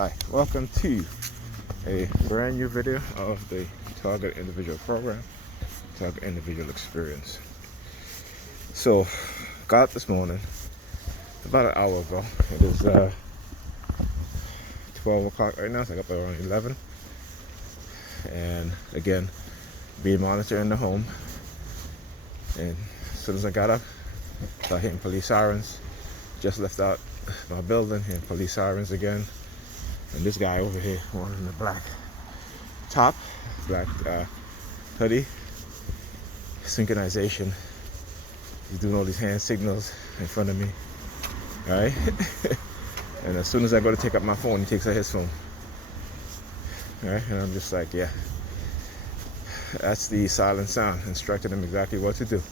Hi, welcome to a brand new video of the Target Individual Program, Target Individual Experience. So, got up this morning, about an hour ago. It is 12 o'clock right now, so I got up around 11. And again, being monitored in the home. And as soon as I got up, started hitting police sirens. Just left out my building, hitting police sirens again. And this guy over here, one in the black top, black hoodie, synchronization. He's doing all these hand signals in front of me, right? And as soon as I go to take up my phone, he takes out his phone, right? And I'm just like, yeah, that's the silent sound, instructing him exactly what to do,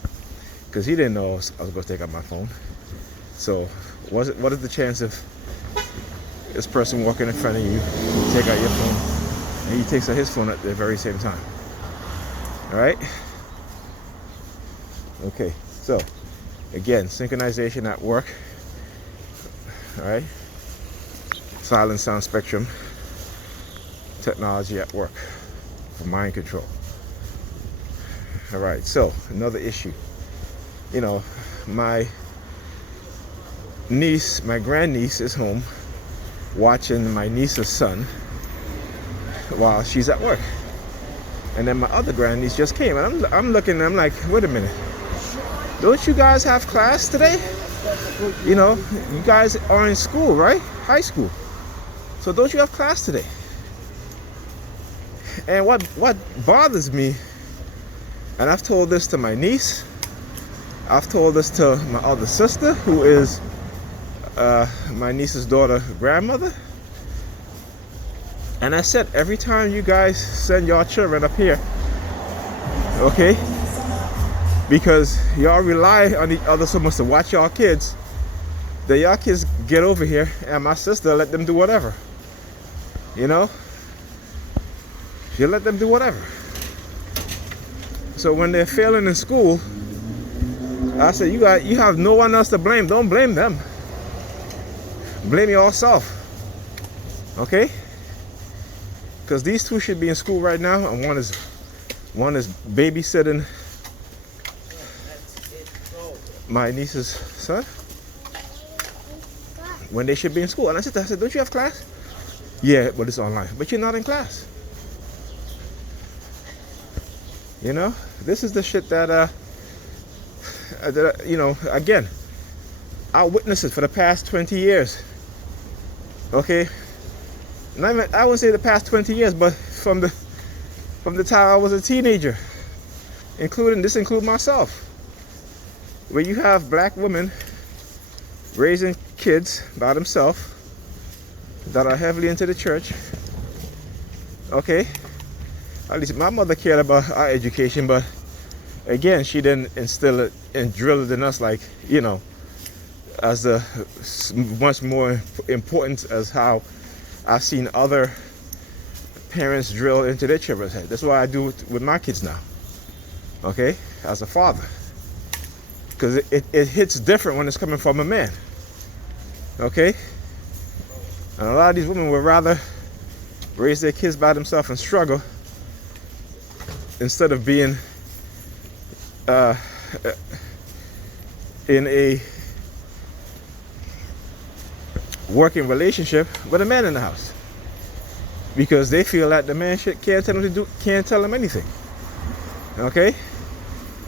because he didn't know I was going to take up my phone. So, what is the chance of this person walking in front of you, you take out your phone, and he takes out his phone at the very same time? All right? Okay, so again, synchronization at work. All right? Silent sound spectrum technology at work for mind control. All right, so another issue. You know, my grandniece is home watching my niece's son while she's at work, and then my other grandniece just came, and I'm looking, and I'm like, wait a minute, don't you guys have class today? You know, you guys are in school, right? High school. So don't you have class today? And what bothers me, and I've told this to my niece, I've told this to my other sister, who is my niece's daughter grandmother, and I said, every time you guys send your children up here, okay, because y'all rely on the other so much to watch y'all kids, that y'all kids get over here and my sister let them do whatever. You know, she let them do whatever. So when they're failing in school, I said, you have no one else to blame. Don't blame them. Blame yourself, okay? Because these two should be in school right now, and one is babysitting my niece's son when they should be in school. And I said, don't you have class? Yeah, but it's online. But you're not in class. You know, this is the shit that you know, again, I witnessed it for the past 20 years. Okay, and I wouldn't say the past 20 years, but from the time I was a teenager, include myself, where you have black women raising kids by themselves that are heavily into the church. Okay, at least my mother cared about our education, but again, she didn't instill it and drill it in us, like, you know, as the much more important as how I've seen other parents drill into their children's head. That's why I do it with my kids now, okay, as a father, because it hits different when it's coming from a man, okay? And a lot of these women would rather raise their kids by themselves and struggle instead of being in a working relationship with a man in the house, because they feel that the man can't tell them anything, okay,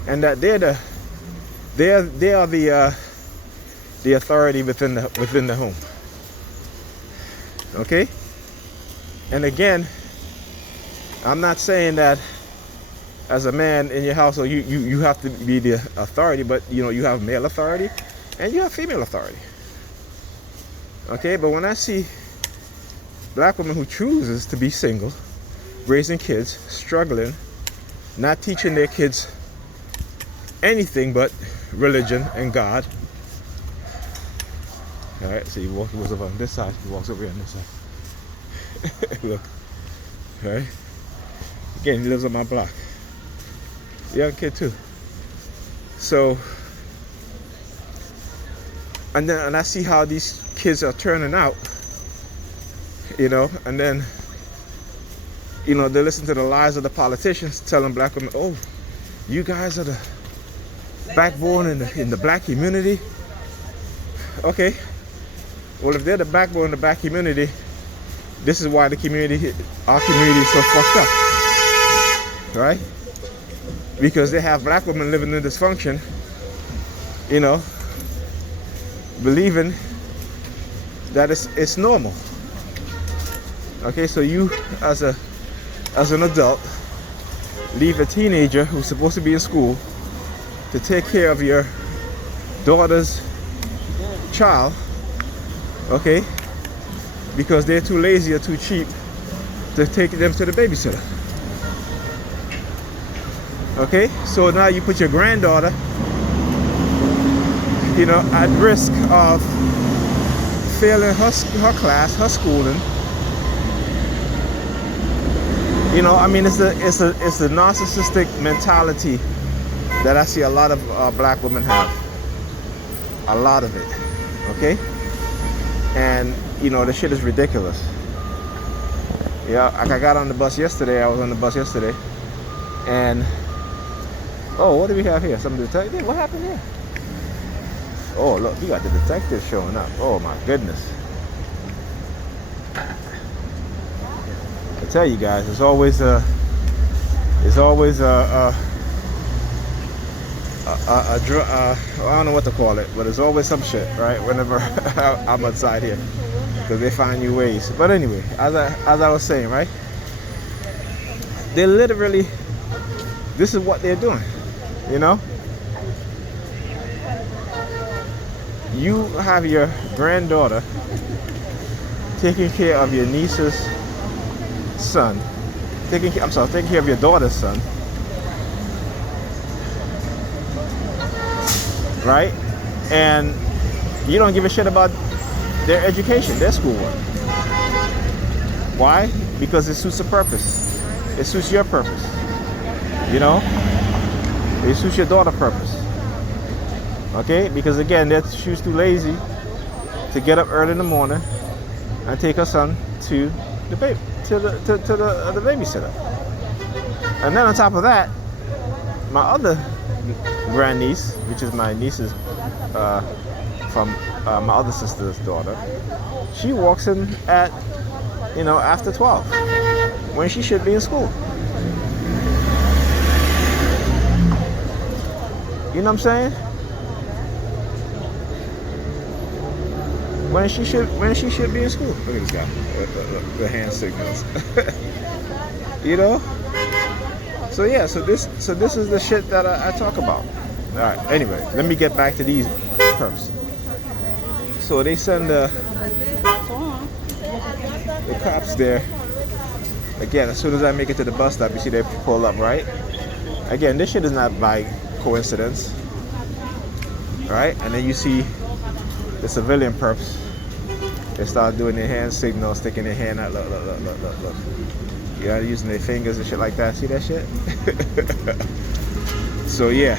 and that they are the authority within the home, okay. And again, I'm not saying that as a man in your household you have to be the authority, but you know, you have male authority and you have female authority. Okay, but when I see black women who chooses to be single, raising kids, struggling, not teaching their kids anything but religion and God. All right, so he goes over on this side, he walks over here on this side. Look, all right. Again, he lives on my block. Young kid too. So, and I see how these kids are turning out, you know, and then, you know, they listen to the lies of the politicians telling black women, oh, you guys are the backbone in the black community. Okay, well, if they're the backbone in the black community, this is why our community is so fucked up, right? Because they have black women living in dysfunction, you know, believing that it's normal. Okay, so you as an adult leave a teenager who's supposed to be in school to take care of your daughter's child, okay, because they're too lazy or too cheap to take them to the babysitter. Okay, so now you put your granddaughter, you know, at risk of failing her class, her schooling. You know, I mean, it's the narcissistic mentality that I see a lot of black women have. A lot of it, okay? And, you know, the shit is ridiculous. Yeah, like I got on the bus yesterday. I was on the bus yesterday. And, oh, what do we have here? Some detective? What happened here? Oh, look, we got the detective showing up. Oh, my goodness. I tell you guys, it's always I don't know what to call it, but it's always some shit, right? Whenever I'm outside here, because they find new ways. But anyway, as I was saying, right? They literally, this is what they're doing, you know? You have your granddaughter taking care of your niece's son, taking care of your daughter's son, right? And you don't give a shit about their education, their schoolwork. Why? Because it suits a purpose. It suits your purpose. You know? It suits your daughter's purpose. Okay? Because again, she's too lazy to get up early in the morning and take her son to the babysitter. And then on top of that, my other grandniece, which is my niece's from my other sister's daughter, she walks in at, you know, after 12 when she should be in school. You know what I'm saying? When she should be in school. Look at this guy, the hand signals. You know. So yeah, so this is the shit that I talk about. All right. Anyway, let me get back to these perps. So they send the cops there. Again, as soon as I make it to the bus stop, you see they pull up, right? Again, this shit is not by coincidence, right? And then you see the civilian perps. They start doing their hand signals, sticking their hand out. Look. You know, using their fingers and shit like that. See that shit? So yeah.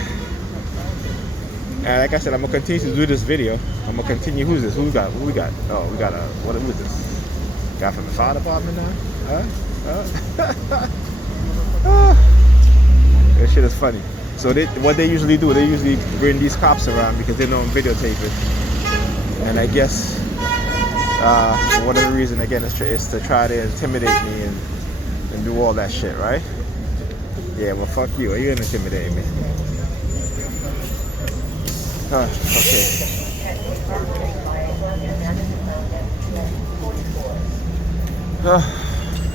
And like I said, I'm gonna continue to do this video. I'm gonna continue. Who's this? Who we got? Oh, we got who is this? Guy from the fire department now? That shit is funny. So what they usually do, they usually bring these cops around because they know I'm videotaping. And I guess for whatever reason, again, it's to try to intimidate me and do all that shit, right? Yeah, well, fuck you. Are you gonna intimidate me? Okay.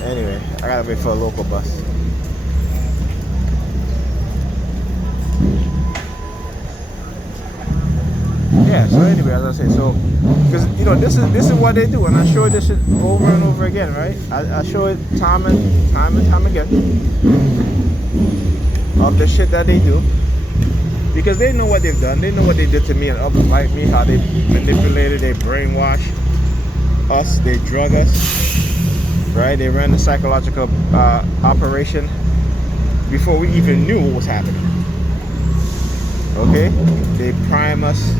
Anyway, I gotta wait for a local bus. Yeah, so anyway, as I say, so because you know this is what they do, and I show this shit over and over again, right? I show it time and time again of the shit that they do, because they know what they've done. They know what they did to me and others like me, how they manipulated, they brainwash us, they drug us, right? They ran the psychological operation before we even knew what was happening. Okay, they prime us.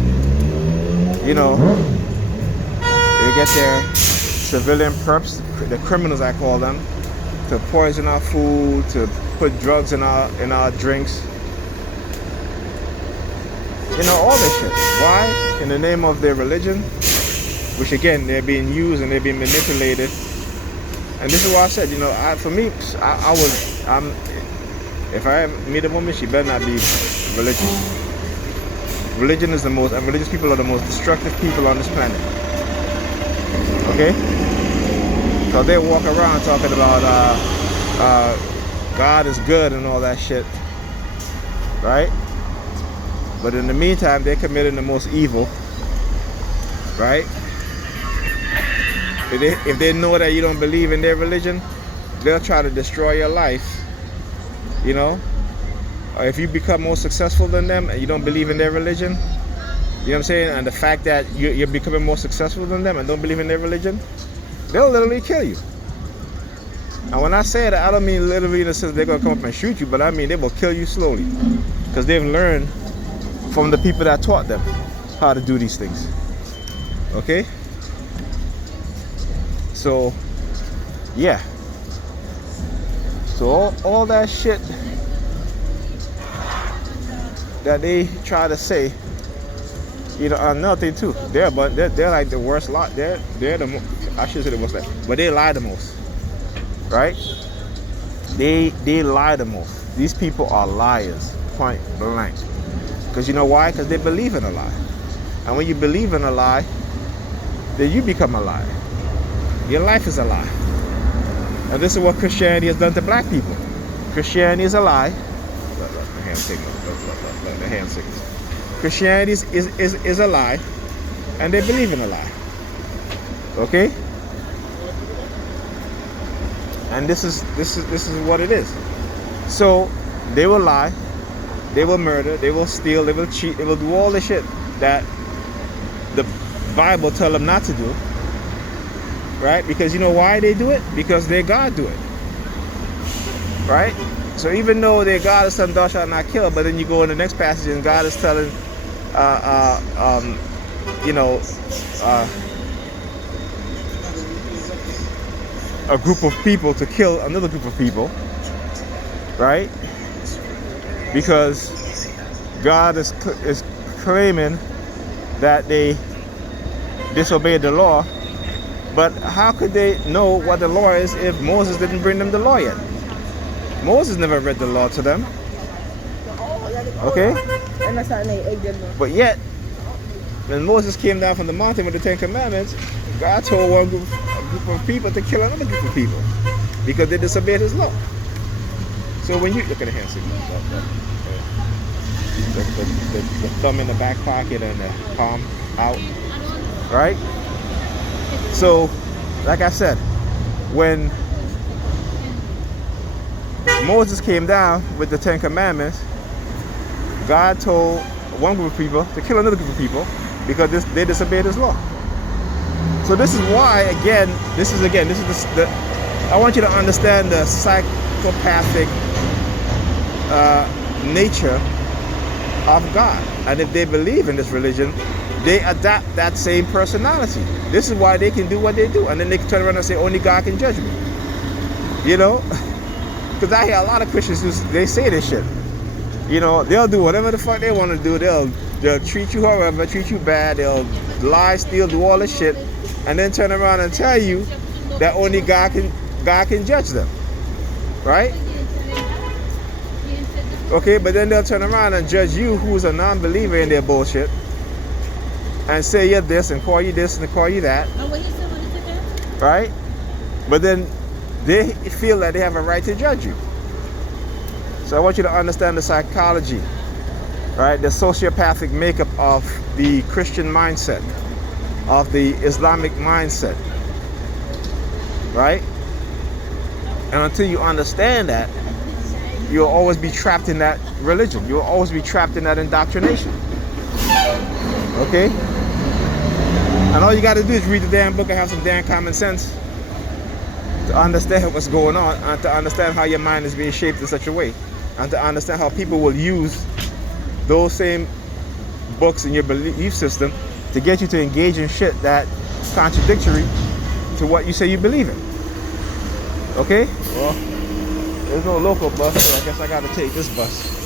You know, they get their civilian perps, the criminals I call them, to poison our food, to put drugs in our drinks. You know, all this shit. Why? In the name of their religion, which again, they're being used and they're being manipulated. And this is why I said, you know, if I meet a woman, she better not be religious. Religion is and religious people are the most destructive people on this planet. Okay? So they walk around talking about God is good and all that shit. Right? But in the meantime, they're committing the most evil. Right? If they know that you don't believe in their religion, they'll try to destroy your life. You know? Or if you become more successful than them and you don't believe in their religion, you know what I'm saying? And the fact that you're becoming more successful than them and don't believe in their religion, they'll literally kill you. And when I say that, I don't mean literally in the sense they're going to come up and shoot you, but I mean they will kill you slowly. Because they've learned from the people that taught them how to do these things. Okay? So, yeah. So all that shit that they try to say, you know, another thing too. They're like the worst lot. They're the I should say the worst, but they lie the most, right? They lie the most. These people are liars, point blank. Because you know why? Because they believe in a lie, and when you believe in a lie, then you become a liar. Your life is a lie, and this is what Christianity has done to black people. Christianity is a lie. The hand signals. Christianity is a lie, and they believe in a lie. Okay? And this is what it is. So they will lie, they will murder, they will steal, they will cheat, they will do all the shit that the Bible tell them not to do. Right? Because you know why they do it? Because their God do it. Right? So even though their God is telling thou shalt not kill, but then you go in the next passage and God is telling, a group of people to kill another group of people, right? Because God is claiming that they disobeyed the law, but how could they know what the law is if Moses didn't bring them the law yet? Moses never read the law to them. Okay? But yet, when Moses came down from the mountain with the 10 Commandments, God told a group of people to kill another group of people because they disobeyed his law. So when you look at the hand signal, the thumb in the back pocket and the palm out, right? So, like I said, when Moses came down with the 10 Commandments, God told one group of people to kill another group of people because they disobeyed his law. So this is why, I want you to understand the psychopathic nature of God. And if they believe in this religion, they adapt that same personality. This is why they can do what they do. And then they can turn around and say, only God can judge me. You know? Because I hear a lot of Christians they say this shit. You know, they'll do whatever the fuck they want to do. They'll treat you however, treat you bad. They'll lie, steal, do all this shit, and then turn around and tell you that only God can judge them, right? Okay, but then they'll turn around and judge you, who's a non-believer in their bullshit, and say you're this and call you this and call you that, right? But then they feel that they have a right to judge you. So I want you to understand the psychology, right? The sociopathic makeup of the Christian mindset, of the Islamic mindset, right? And until you understand that, you'll always be trapped in that religion. You'll always be trapped in that indoctrination. Okay? And all you got to do is read the damn book and have some damn common sense to understand what's going on and to understand how your mind is being shaped in such a way and to understand how people will use those same books in your belief system to get you to engage in shit that's contradictory to what you say you believe in. Okay? Well, there's no local bus, so I guess I gotta take this bus.